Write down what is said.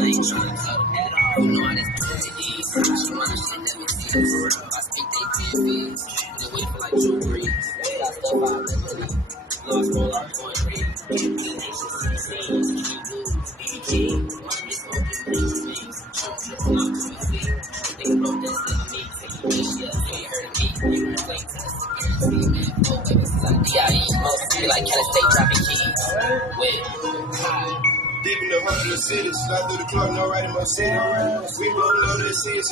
ain't trying to cut them at all. You know I just put it in. She wanna shit never see it for real. I speak they PFs. They wait for like jewelry. Got stuff I never leave. Lost more like poetry. Can't be nation CCs. Can't do BG. Wanna be smoking rich things. Triple out to my feet. They broke this little meat. Take you this shit. You ain't heard of me. You won't wait till the security, man. Oh, baby, since I'm DIE. Most be like, can I stay dropping keys? Wait. Deep in the heart of the city, slide through the club, no right in my city. We rolling on the city.